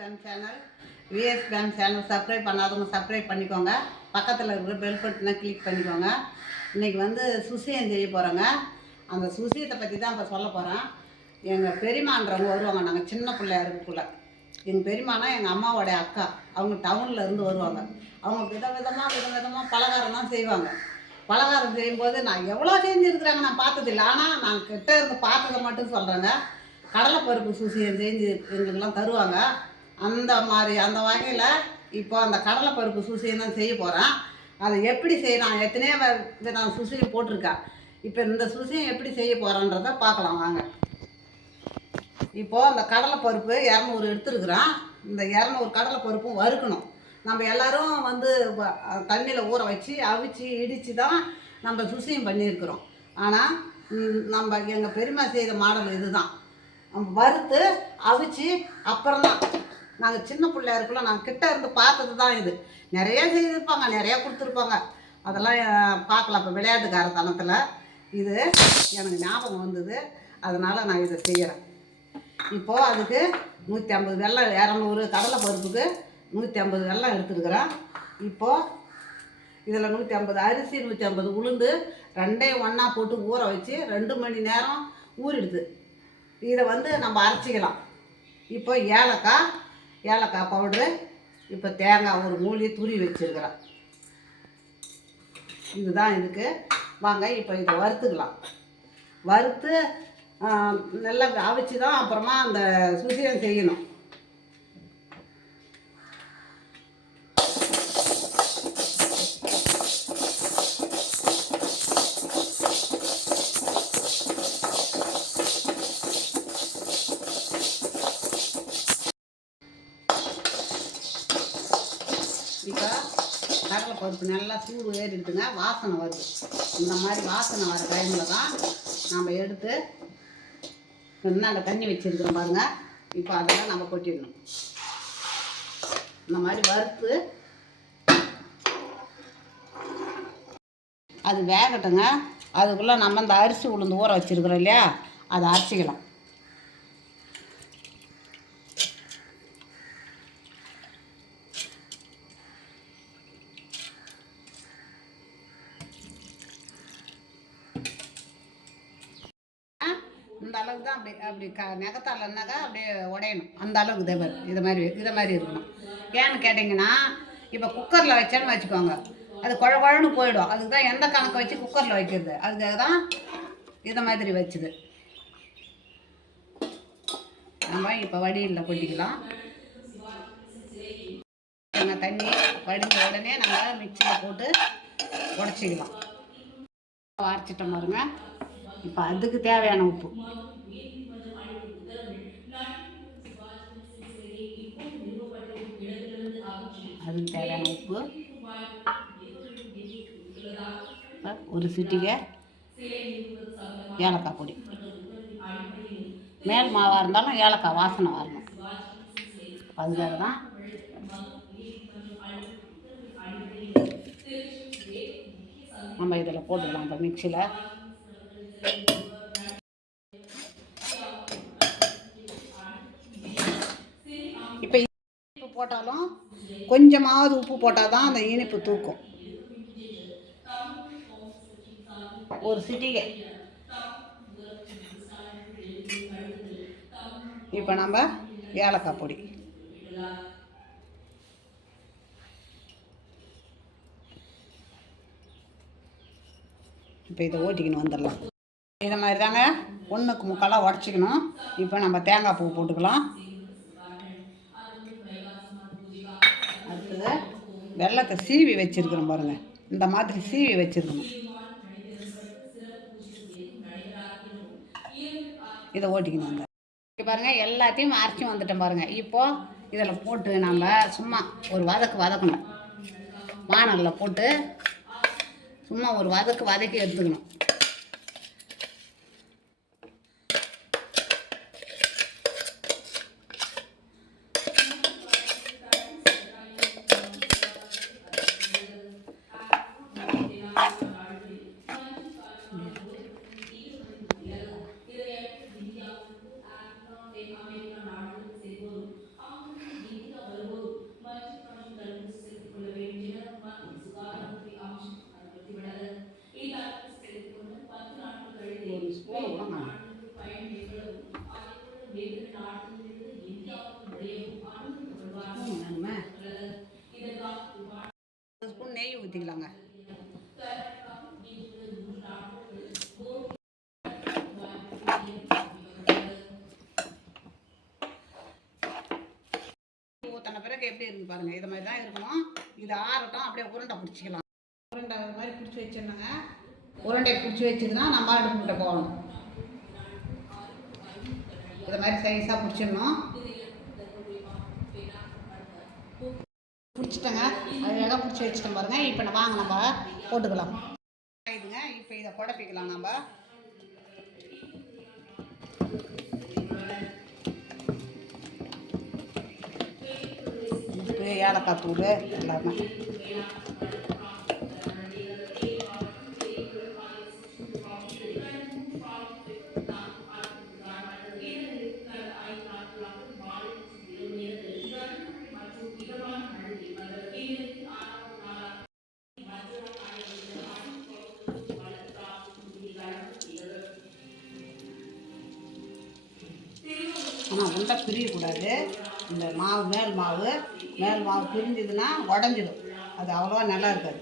Fame channel VS fame channel subscribe பண்ணாதவங்க subscribe பண்ணிக்கோங்க. பக்கத்தில் இருக்கிற பெல் பட்டனை கிளிக் பண்ணிக்கோங்க. இன்றைக்கி வந்து சுசியம் செய்ய போகிறோங்க அந்த சுசியத்தை பற்றி தான் இப்போ சொல்ல போகிறேன் எங்கள் பெரியமான்றவங்க வருவாங்க. நாங்கள் சின்ன பிள்ளையா இருக்கக்குள்ள எங்கள் பெரியமானா எங்கள் அம்மாவோடைய அக்கா. அவங்க டவுனில் இருந்து வருவாங்க. அவங்க வித விதமாக வித விதமாக பலகாரம் தான் செய்வாங்க. பலகாரம் செய்யும்போது நான் எவ்வளோ செஞ்சுருக்குறாங்க நான் பார்த்ததில்ல. ஆனால் நான் கிட்டே இருந்து பார்த்ததை மட்டும் சொல்கிறேங்க கடலைப்பருப்பு சுசியம் செஞ்சு எங்களுக்கெல்லாம் தருவாங்க. அந்த மாதிரி அந்த வகையில் இப்போ அந்த கடலைப்பருப்பு சுசியம் தான் செய்ய போகிறேன் அதை எப்படி செய்யலாம் எத்தனையோ வ- விதம் சுசியம் போட்டிருக்கேன் இப்போ இந்த சுசியம் எப்படி செய்ய போகிறேன்றத பார்க்கலாம் வாங்க. இப்போது அந்த கடலைப்பருப்பு இரநூறு எடுத்துருக்குறோம் இந்த இரநூறு கடலைப்பருப்பும் வறுக்கணும். நம்ம எல்லோரும் வந்து தண்ணியில் ஊற வச்சு அவிச்சு இடித்து தான் நம்ம சுசியம் பண்ணியிருக்கிறோம். ஆனால் நம்ம எங்கள் பெருமை செய்த மாடல் இதுதான். வறுத்து அவிச்சு அப்புறம் தான் நாங்கள் சின்ன பிள்ளையா இருக்கலாம் நாங்கள் கிட்ட இருந்து பார்த்தது தான் இது. நிறைய செய்திருப்பாங்க நிறையா கொடுத்துருப்பாங்க. அதெல்லாம் பார்க்கலாம். இப்போ விளையாட்டுக்காரத்தனத்தில் இது எனக்கு ஞாபகம் வந்தது. அதனால் நான் இதை செய்கிறேன் இப்போது அதுக்கு நூற்றி ஐம்பது வெள்ளம் இரநூறு கடலை பருப்புக்கு நூற்றி ஐம்பது வெள்ளம் எடுத்துருக்குறேன். இப்போது இதில் நூற்றி ஐம்பது அரிசி நூற்றி ஐம்பது உளுந்து ரெண்டையும் ஒன்றா போட்டு ஊற வச்சு ரெண்டு மணி நேரம் ஊறிடுது. இதை வந்து நம்ம அரைச்சிக்கலாம். இப்போ ஏலக்காய் ஏலக்காய் பவுட்ரு இப்போ தேங்காய் ஒரு மூலி துரி வச்சுருக்கிறேன் இதுதான் இதுக்கு. வாங்க இப்போ இதை வறுத்துக்கலாம். வறுத்து நல்லா அவிச்சு தான் அப்புறமா அந்த சுசியம் செய்யணும். கடலைப்பருப்பு நல்லா சூடு ஏறிடுதுங்க வாசனை வருது. இந்த மாதிரி வாசனை வர டைமில் தான் நம்ம எடுத்து அந்த தண்ணி வச்சுருக்கிறோம் பாருங்க. இப்போ அதெல்லாம் நம்ம கொட்டிடணும். இந்த மாதிரி வறுத்து அது வேகட்டுங்க. அதுக்குள்ளே நம்ம இந்த அரிசி உளுந்து ஊற வச்சுருக்குறோம் இல்லையா? அதை அரைச்சிக்கலாம் இந்த அளவுக்கு தான் அப்படி அப்படி க நெகத்தாலன்னாக்கா அப்படியே உடையணும். அந்த அளவுக்கு இதை மாதிரி இதை மாதிரி இதை மாதிரி இருக்கணும். ஏன்னு கேட்டிங்கன்னா இப்போ குக்கரில் வச்சேன்னு வச்சுக்கோங்க. அது குழ குழன்னு போயிடும். அதுக்கு தான் எந்த கணக்கு வச்சு குக்கரில் வைக்கிறது? அதுக்காக தான் இதை மாதிரி வச்சுது. நம்ம இப்போ வடியில் கொட்டிக்கலாம். நம்ம தண்ணி வடிஞ்ச உடனே நம்ம மிக்சியில் போட்டு உடச்சிக்கலாம். அரைச்சிட்டோம் பாருங்க. இப்போ அதுக்கு தேவையான உப்பு. அதுக்கு தேவையான உப்பு. ஒரு சிட்டிகை ஏலக்காய் பொடி. மேல் மாவாக இருந்தாலும் ஏலக்காய் வாசனை வரணும். அதுக்காக தான். நம்ம இதில் போட்டுக்கலாம் இப்போ மிக்சியில் இப்போ இனிப்பு போட்டாலும் கொஞ்சமாவது உப்பு போட்டால் தான் அந்த இனிப்பு தூக்கும். ஒரு சிட்டிகை. இப்போ நம்ம ஏலக்காய் பொடி. இப்போ இதை ஓட்டிக்கின்னு வந்துடலாம். இதை மாதிரி தாங்க ஒன்றுக்கு முக்காலாக உடச்சிக்கணும். இப்போ நம்ம தேங்காய் பூ போட்டுக்கலாம். அடுத்தது வெள்ளத்தை சீவி வச்சுருக்கிறோம் பாருங்கள் இந்த மாதிரி சீவி வச்சுருக்கணும். இதை ஓட்டிக்கணும் அந்த. எல்லாத்தையும் அரைச்சி வந்துட்டேன் பாருங்கள் இப்போது இதில் போட்டு நம்ம சும்மா ஒரு வதக்கு வதக்கணும். வானலில் போட்டு சும்மா ஒரு வதக்கு வதக்கி எடுத்துக்கணும். ஊற்றிக்கலாங்க ஊற்றின பிறகு எப்படி இருக்கு பாருங்கள் இது மாதிரி தான் இருக்கணும். இது ஆறட்டும் அப்படியே உருண்டை பிடிச்சிக்கலாம். உருண்டை இது மாதிரி பிடிச்சி வச்சிடணுங்க. உருண்டை பிடிச்சி வச்சுட்டு நம்ம நம்ம அடுப்புக்கிட்ட போகணும். இது மாதிரி சைஸாக பிடிச்சிடணும். பிடிச்சிட்டேங்க. அழகாக பிடிச்சி வச்சுட்டேன் பாருங்க. இப்போ நான் வாங்க நம்ம போட்டுக்கலாம். இதுங்க இப்போ இதை குழப்பிக்கலாம் நம்ம. ஏலக்காய் தூள் எல்லாமே ஆனால் உண்டை பிரியக்கூடாது. இந்த மாவு மேல் மாவு மேல் மாவு பிரிஞ்சுதுன்னா உடஞ்சிடும். அது அவ்வளோவா நல்லா இருக்காது.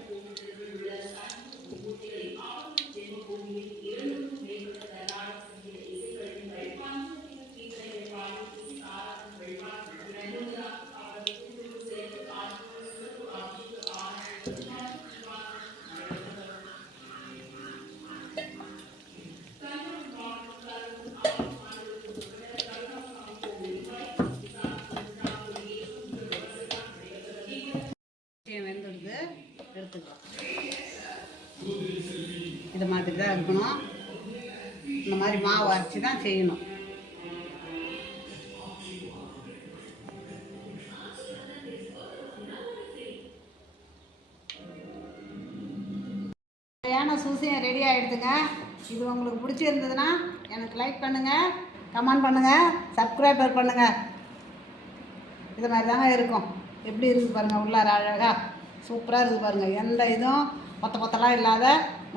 இது மாதிரி தான் இருக்கணும். இந்த மாதிரி மாவு அரைச்சி தான் செய்யணும். சரியான சூசியம் ரெடி ஆகிடுதுங்க இது உங்களுக்கு பிடிச்சிருந்ததுன்னா எனக்கு லைக் பண்ணுங்கள் கமெண்ட் பண்ணுங்கள் சப்ஸ்கிரைபர் பண்ணுங்கள் இது மாதிரி தாங்க இருக்கும். எப்படி இருக்குது பாருங்கள் உள்ளார அழகாக சூப்பராக இருக்குது பாருங்கள் எந்த இதுவும் பொத்த பொத்தலாம் இல்லாத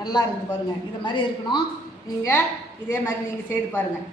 நல்லா இருக்குது பாருங்கள் இது மாதிரி இருக்கணும். நீங்கள் இதே மாதிரி நீங்கள் செய்து பாருங்கள்